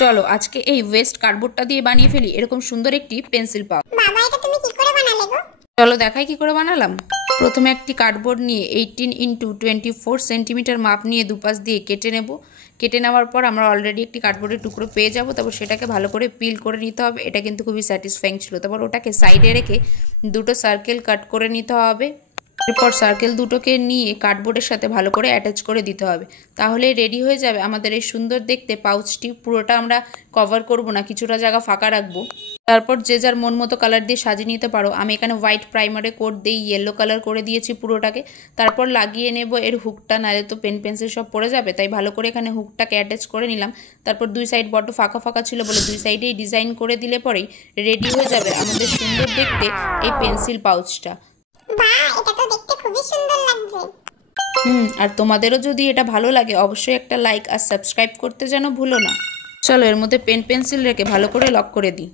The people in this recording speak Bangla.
চলো আজকে এই ওয়েস্ট কার্ডবোর্ডটা দিয়ে বানিয়ে ফেলি এরকম সুন্দর একটি পেন্সিল পাউচ। বাবা, এটা তুমি কি করে বানালে গো? চলো দেখাই কি করে বানালাম। প্রথমে একটি কার্ডবোর্ড নিয়ে 18x24 সেন্টিমিটার মাপ নিয়ে দুপাশ দিয়ে কেটে নেব। কেটে নেওয়ার পর আমরা অলরেডি একটি কার্ডবোর্ডের টুকরো পেয়ে যাব। তারপর সেটাকে ভালো করে পিল করে নিতে হবে। এটা কিন্তু খুবই স্যাটিসফাইং ছিল। তারপর ওটাকে সাইডে রেখে দুটো সার্কেল কাট করে নিতে হবে। এরপর সার্কেল দুটোকে নিয়ে কার্ডবোর্ডের সাথে ভালো করে অ্যাটাচ করে দিতে হবে। তাহলে রেডি হয়ে যাবে আমাদের এই সুন্দর দেখতে পাউচটি। পুরোটা আমরা কভার করব না, কিছুটা জায়গা ফাঁকা রাখবো। তারপর যে যার মন মতো কালার দিয়ে সাজিয়ে নিতে পারো। আমি এখানে হোয়াইট প্রাইমারে কোট দিয়ে ইয়েলো কালার করে দিয়েছি পুরোটাকে। তারপর লাগিয়ে নেব এর হুকটা, নাহলে তো পেন পেন্সিল সব পড়ে যাবে। তাই ভালো করে এখানে হুকটাকে অ্যাটাচ করে নিলাম। তারপর দুই সাইড বড্ড ফাঁকা ফাঁকা ছিল বলে দুই সাইডেই ডিজাইন করে দিলে পরেই রেডি হয়ে যাবে আমাদের সুন্দর দেখতে এই পেন্সিল পাউচটা। বাহ, এটা তো দেখতে খুবই সুন্দর লাগছে। আর তোমাদেরও যদি এটা ভালো লাগে অবশ্যই একটা লাইক আর সাবস্ক্রাইব করতে যেন ভুলো না। চলো এর মধ্যে পেন পেন্সিল রেখে ভালো করে লক করে দিই।